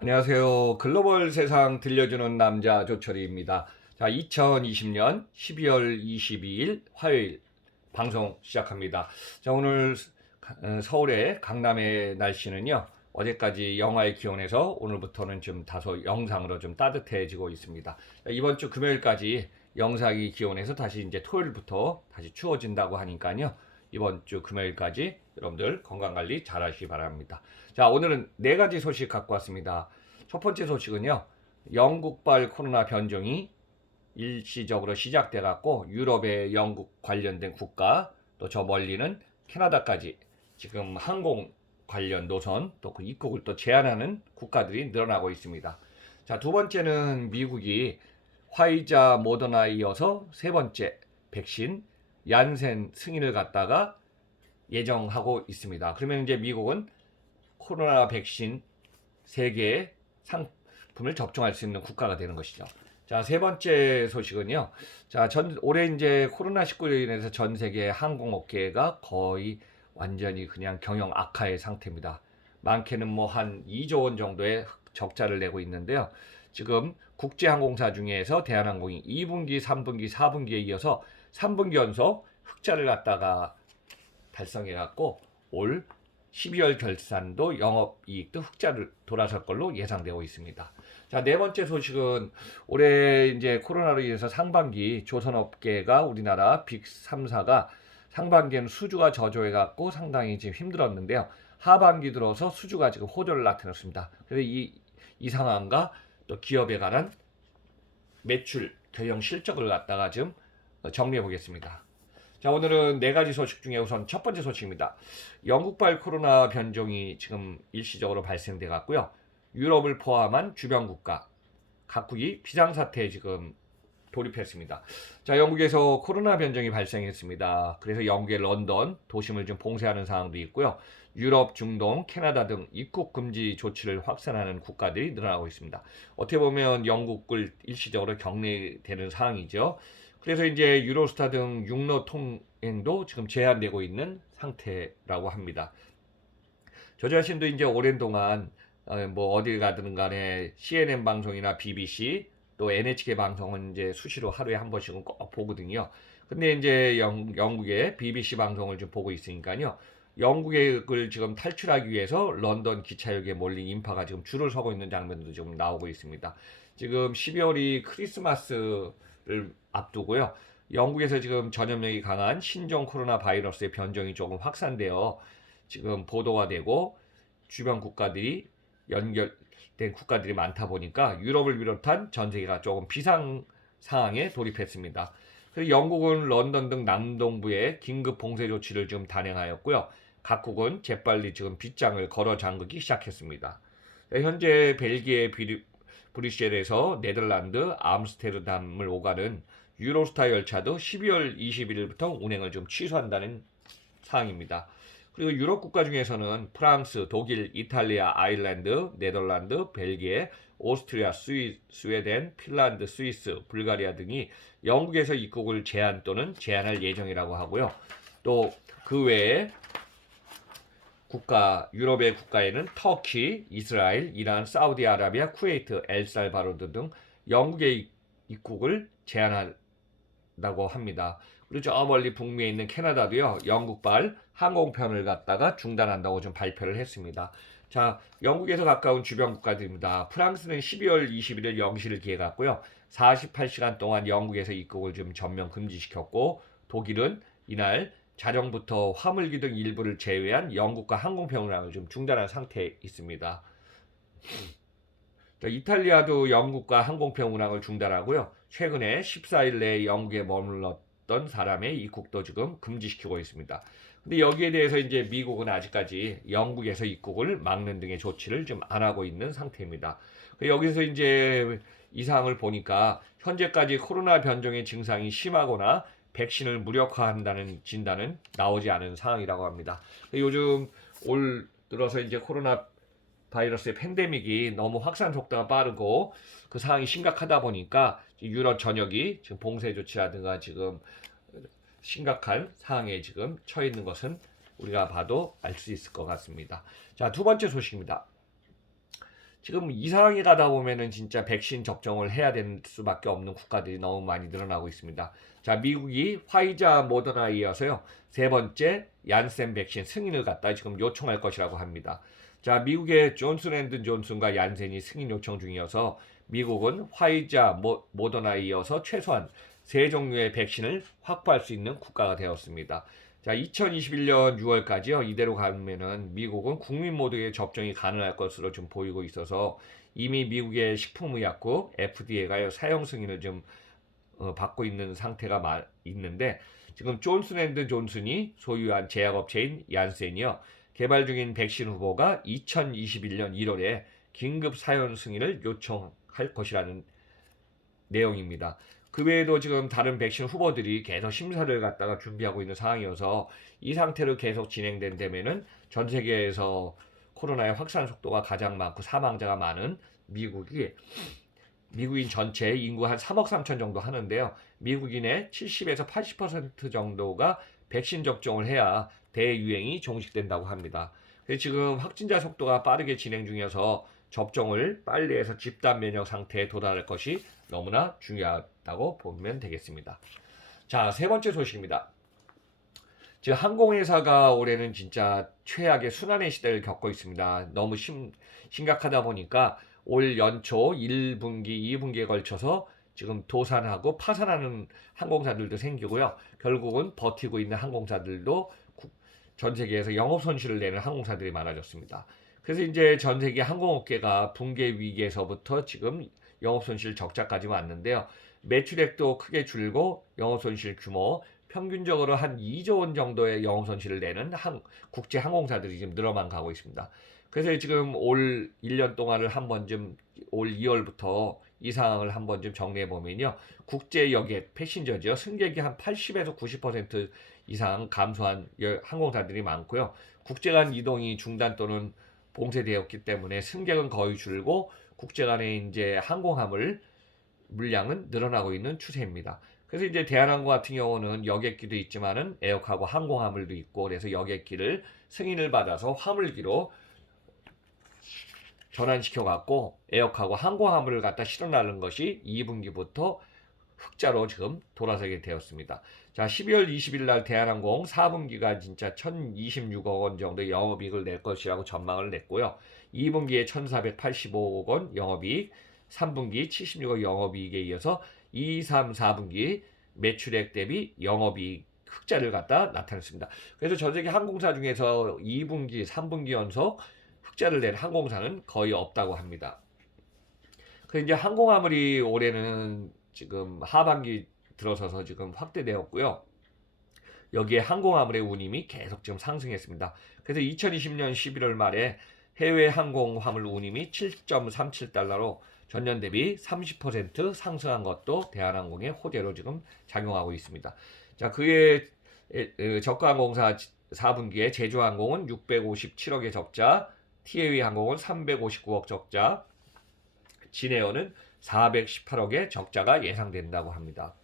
안녕하세요. 글로벌 세상 들려주는 남자 조철희입니다. 자, 2020년 12월 22일 화요일 방송 시작합니다. 자, 오늘 서울의 강남의 날씨는요. 어제까지 영하의 기온에서 오늘부터는 좀 다소 영상으로 좀 따뜻해지고 있습니다. 자, 이번 주 금요일까지 영상이 기온에서 다시 이제 토요일부터 다시 추워진다고 하니까요. 이번 주 금요일까지 여러분들 건강관리 잘 하시기 바랍니다. 자, 오늘은 네 가지 소식 갖고 왔습니다. 첫 번째 소식은요. 영국발 코로나 변종이 일시적으로 시작돼 갖고 유럽의 영국 관련된 국가 또 저 멀리는 캐나다까지 지금 항공 관련 노선 또 그 입국을 또 제한하는 국가들이 늘어나고 있습니다. 자, 두 번째는 미국이 화이자 모더나에 이어서 세 번째 백신 얀센 승인을 갖다가 예정하고 있습니다. 그러면 이제 미국은 코로나 백신 세개의 상품을 접종할 수 있는 국가가 되는 것이죠. 자, 세 번째 소식은요. 자, 올해 이제 코로나19로 인해서 전 세계 항공업계가 거의 완전히 그냥 경영 악화의 상태입니다. 많게는 뭐 한 2조 원 정도의 적자를 내고 있는데요. 지금 국제항공사 중에서 대한항공이 2분기, 3분기, 4분기에 이어서 3분기 연속 흑자를 갖다가 달성해 갖고 올 12월 결산도 영업이익도 흑자를 돌아설 걸로 예상되고 있습니다. 자, 네 번째 소식은 올해 이제 코로나로 인해서 상반기 조선업계가 우리나라 빅 3사가 상반기에는 수주가 저조해 갖고 상당히 지금 힘들었는데요. 하반기 들어서 수주가 지금 호조를 나타냈습니다. 그래서 이 상황과 또 기업에 관한 매출 경영 실적을 갖다가 좀 정리해 보겠습니다. 자, 오늘은 네 가지 소식 중에 우선 첫 번째 소식입니다. 영국발 코로나 변종이 지금 일시적으로 발생돼 갖고요. 유럽을 포함한 주변 국가 각국이 비상사태에 지금 돌입했습니다. 자, 영국에서 코로나 변종이 발생했습니다. 그래서 영국의 런던 도심을 좀 봉쇄하는 상황도 있고요. 유럽, 중동, 캐나다 등 입국 금지 조치를 확산하는 국가들이 늘어나고 있습니다. 어떻게 보면 영국을 일시적으로 격리되는 상황이죠. 그래서 이제 유로스타 등 육로 통행도 지금 제한되고 있는 상태라고 합니다. 저 자신도 이제 오랜 동안 뭐 어딜 가든 간에 CNN 방송이나 BBC 또 NHK 방송은 이제 수시로 하루에 한 번씩은 꼭 보거든요. 근데 이제 영국의 BBC 방송을 좀 보고 있으니까요. 영국을 지금 탈출하기 위해서 런던 기차역에 몰린 인파가 지금 줄을 서고 있는 장면도 지금 나오고 있습니다. 지금 12월이 크리스마스를 앞두고요. 영국에서 지금 전염력이 강한 신종 코로나 바이러스의 변종이 조금 확산되어 지금 보도가 되고 주변 국가들이 연결된 국가들이 많다 보니까 유럽을 비롯한 전 세계가 조금 비상 상황에 돌입했습니다. 그래서 영국은 런던 등 남동부에 긴급 봉쇄 조치를 좀 단행하였고요. 각국은 재빨리 지금 빗장을 걸어 잠그기 시작했습니다. 현재 벨기에 브뤼셀에서 네덜란드 암스테르담을 오가는 유로스타 열차도 12월 21일부터 운행을 좀 취소한다는 사항입니다. 그리고 유럽 국가 중에서는 프랑스, 독일, 이탈리아, 아일랜드, 네덜란드, 벨기에, 오스트리아, 스웨덴, 핀란드, 스위스, 불가리아 등이 영국에서 입국을 제한 또는 제한할 예정이라고 하고요. 또 그 외에 유럽의 국가에는 터키, 이스라엘, 이란, 사우디아라비아, 쿠웨이트, 엘살바도르 등 영국의 입국을 제한한다고 합니다. 그리고 저 멀리 북미에 있는 캐나다도요, 영국발 항공편을 갖다가 중단한다고 좀 발표를 했습니다. 자, 영국에서 가까운 주변 국가들입니다. 프랑스는 12월 21일 0시를 기해 갖고요. 48시간 동안 영국에서 입국을 좀 전면 금지시켰고, 독일은 이날 자정부터 화물기 등 일부를 제외한 영국과 항공편 운항을 좀 중단한 상태에 있습니다. 이탈리아도 영국과 항공편 운항을 중단하고요. 최근에 14일 내에 영국에 머물렀던 사람의 입국도 지금 금지시키고 있습니다. 근데 여기에 대해서 이제 미국은 아직까지 영국에서 입국을 막는 등의 조치를 좀 안 하고 있는 상태입니다. 여기서 이제 이 사항을 보니까 현재까지 코로나 변종의 증상이 심하거나 백신을 무력화한다는 진단은 나오지 않은 상황이라고 합니다. 요즘 올 들어서 이제 코로나 바이러스의 팬데믹이 너무 확산 속도가 빠르고 그 상황이 심각하다 보니까 유럽 전역이 지금 봉쇄 조치라든가 지금 심각한 상황에 지금 처해 있는 것은 우리가 봐도 알 수 있을 것 같습니다. 자, 두 번째 소식입니다. 지금 이 상황이 가다 보면은 진짜 백신 접종을 해야 될 수밖에 없는 국가들이 너무 많이 늘어나고 있습니다. 자, 미국이 화이자 모더나에 이어서요, 세 번째 얀센 백신 승인을 갖다 지금 요청할 것이라고 합니다. 자, 미국의 존슨앤드존슨과 얀센이 승인 요청 중이어서 미국은 화이자 모더나에 이어서 최소한 세 종류의 백신을 확보할 수 있는 국가가 되었습니다. 자, 2021년 6월까지요. 이대로 가면은 미국은 국민 모두의 접종이 가능할 것으로 좀 보이고 있어서 이미 미국의 식품의약국 FDA가 사용 승인을 좀 받고 있는 상태가 있는데, 지금 존슨앤드존슨이 소유한 제약업체인 얀센이요, 개발 중인 백신 후보가 2021년 1월에 긴급 사용 승인을 요청할 것이라는 내용입니다. 그 외에도 지금 다른 백신 후보들이 계속 심사를 갖다가 준비하고 있는 상황이어서 이 상태로 계속 진행된다면은 전 세계에서 코로나의 확산 속도가 가장 많고 사망자가 많은 미국인 전체 인구 한 3억 3천 정도 하는데요. 미국인의 70에서 80% 정도가 백신 접종을 해야 대유행이 종식된다고 합니다. 그래서 지금 확진자 속도가 빠르게 진행 중이어서 접종을 빨리 해서 집단 면역 상태에 도달할 것이 너무나 중요하다고 보면 되겠습니다. 자, 세 번째 소식입니다. 지금 항공회사가 올해는 진짜 최악의 순환의 시대를 겪고 있습니다. 너무 심각하다 보니까 올 연초 1분기, 2분기에 걸쳐서 지금 도산하고 파산하는 항공사들도 생기고요. 결국은 버티고 있는 항공사들도 전 세계에서 영업 손실을 내는 항공사들이 많아졌습니다. 그래서 이제 전 세계 항공업계가 붕괴 위기에서부터 지금 영업 손실 적자까지 왔는데요. 매출액도 크게 줄고 영업 손실 규모 평균적으로 한 2조 원 정도의 영업 손실을 내는 국제 항공사들이 지금 늘어만 가고 있습니다. 그래서 지금 올 1년 동안을 한번 좀 올 2월부터 이 상황을 한번 좀 정리해 보면요. 국제 여객 패신저죠. 승객이 한 80에서 90% 이상 감소한 항공사들이 많고요. 국제 간 이동이 중단 또는 봉쇄되었기 때문에 승객은 거의 줄고 국제 간의 이제 항공화물 물량은 늘어나고 있는 추세입니다. 그래서 이제 대한항공 같은 경우는 여객기도 있지만은 에어카고 항공화물도 있고, 그래서 여객기를 승인을 받아서 화물기로 전환시켜 갖고 에어카고 항공화물을 갖다 실어나르는 것이 2분기부터 흑자로 지금 돌아서게 되었습니다. 자, 12월 20일 날 대한항공 4분기가 진짜 1,026억 원 정도의 영업이익을 낼 것이라고 전망을 냈고요. 2분기에 1,485억 원 영업이익, 3분기 76억 영업이익에 이어서 2, 3, 4분기 매출액 대비 영업이익 흑자를 갖다 나타냈습니다. 그래서 전 세계 항공사 중에서 2분기, 3분기 연속 흑자를 낸 항공사는 거의 없다고 합니다. 그 이제 항공화물이 올해는 지금 하반기 들어서서 지금 확대되었고요. 여기에 항공화물의 운임이 계속 지금 상승했습니다. 그래서 2020년 11월 말에 해외 항공화물 운임이 7.37달러로 전년 대비 30% 상승한 것도 대한항공의 호재로 지금 작용하고 있습니다. 자, 그의 저가항공사 4분기에 제주항공은 657억의 적자, 티웨이 항공은 359억 적자, 진에어는 418억의 적자가 예상된다고 합니다.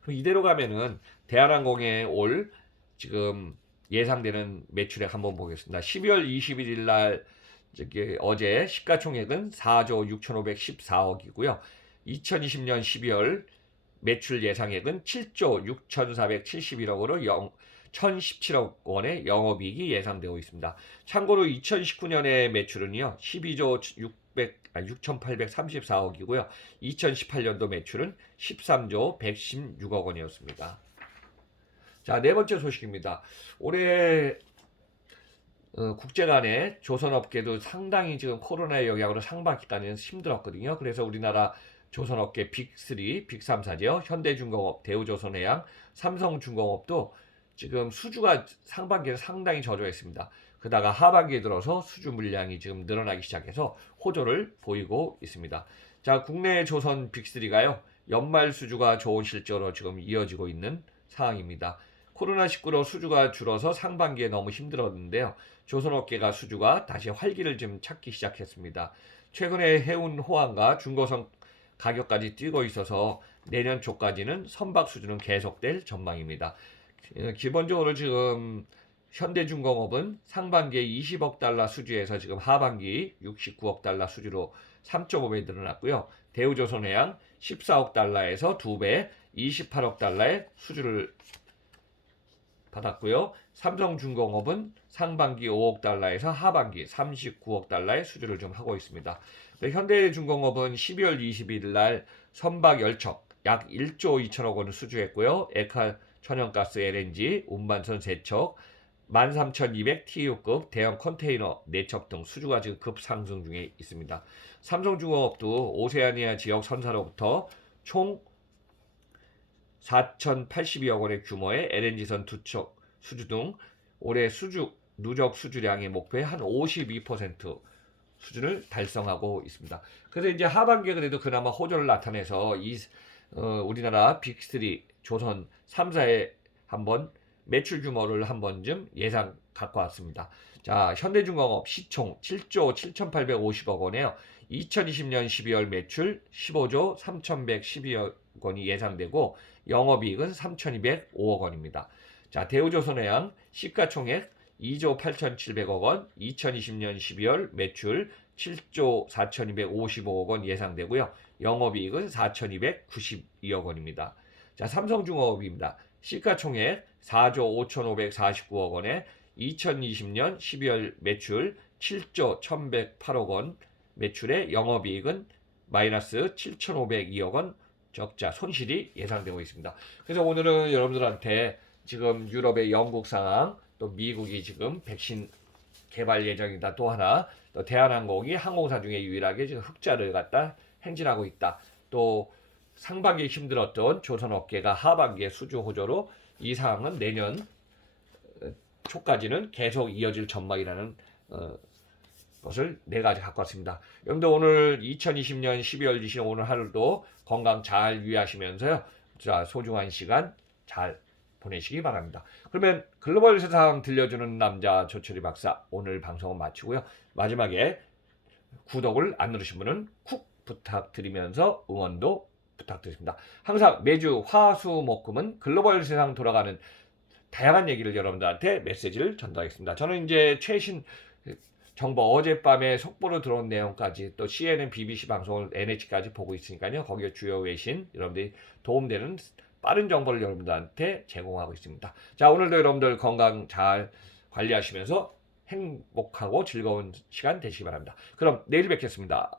그럼 이대로 가면은 대한항공의 올 지금 예상되는 매출액 한번 보겠습니다. 12월 21일 날 어제 시가총액은 4조 6,514억이고요. 2020년 12월 매출 예상액은 7조 6,471억으로 1,017억 원의 영업이익이 예상되고 있습니다. 참고로 2019년의 매출은요, 12조 6,834억이고요. 2018년도 매출은 13조 116억 원이었습니다. 자, 네 번째 소식입니다. 올해 국제 간의 조선업계도 상당히 지금 코로나의 영향으로 상반기까지는 힘들었거든요. 그래서 우리나라 조선업계 빅3, 빅3사죠. 현대중공업, 대우조선해양, 삼성중공업도 지금 수주가 상반기에 상당히 저조했습니다. 그러다가 하반기에 들어서 수주 물량이 지금 늘어나기 시작해서 호조를 보이고 있습니다. 자, 국내 조선 빅3가요. 연말 수주가 좋은 실적으로 지금 이어지고 있는 상황입니다. 코로나19로 수주가 줄어서 상반기에 너무 힘들었는데요. 조선업계가 수주가 다시 활기를 좀 찾기 시작했습니다. 최근에 해운 호황과 중고선 가격까지 뛰고 있어서 내년 초까지는 선박 수주는 계속될 전망입니다. 기본적으로 지금 현대중공업은 상반기에 20억 달러 수주에서 지금 하반기 69억 달러 수주로 3.5배 늘어났고요. 대우조선해양 14억 달러에서 2배 28억 달러의 수주를 받았고요. 삼성중공업은 상반기 5억 달러에서 하반기 39억 달러의 수주를 좀 하고 있습니다. 현대중공업은 12월 22일 날 선박 열척 약 1조 2천억 원을 수주했고요. 에카 천연가스 LNG 운반선 3척 13,200 TU급 대형 컨테이너 4척 등 수주가 지금 급상승 중에 있습니다. 삼성중공업도 오세아니아 지역 선사로부터 총 4,082억 원의 규모의 LNG선 2척 수주 등 올해 누적 수주량의 목표의 한 52% 수준을 달성하고 있습니다. 그래서 이제 하반기에 그래도 그나마 호조를 나타내서 우리나라 빅3 조선 3사의 한번 매출 규모를 한 번쯤 예상 갖고 왔습니다. 자, 현대중공업 시총 7조 7,850억 원에요. 2020년 12월 매출 15조 3,112억 원이 예상되고 영업이익은 3,205억 원입니다. 자, 대우조선해양 시가총액 2조 8,700억 원, 2020년 12월 매출 7조 4,255억 원 예상되고요. 영업이익은 4,292억 원입니다. 자, 삼성중공업입니다. 시가총액 4조 5,549억 원에 2020년 12월 매출 7조 1,108억 원 매출의 영업이익은 마이너스 7,502억 원 적자 손실이 예상되고 있습니다. 그래서 오늘은 여러분들한테 지금 유럽의 영국 상황 또 미국이 지금 백신 개발 예정이다. 또 하나 또 대한항공이 항공사 중에 유일하게 지금 흑자를 갖다 행진하고 있다. 또 상반기에 힘들었던 조선업계가 하반기에 수주 호조로 이 상황은 내년 초까지는 계속 이어질 전망이라는 것을 4가지 갖고 왔습니다. 여러분들 오늘 2020년 12월 20일 오늘 하루도 건강 잘 유의하시면서요. 자, 소중한 시간 잘 보내시기 바랍니다. 그러면 글로벌 세상 들려주는 남자 조철이 박사 오늘 방송은 마치고요. 마지막에 구독을 안 누르신 분은 쿡 부탁드리면서 응원도 부탁드립니다. 항상 매주 화수목금은 글로벌 세상 돌아가는 다양한 얘기를 여러분들한테 메시지를 전달하겠습니다. 저는 이제 최신 정보 어젯밤에 속보로 들어온 내용까지 또 CNN, BBC 방송을 NH까지 보고 있으니까요. 거기에 주요 외신 여러분들이 도움되는 빠른 정보를 여러분들한테 제공하고 있습니다. 자, 오늘도 여러분들 건강 잘 관리하시면서 행복하고 즐거운 시간 되시기 바랍니다. 그럼 내일 뵙겠습니다.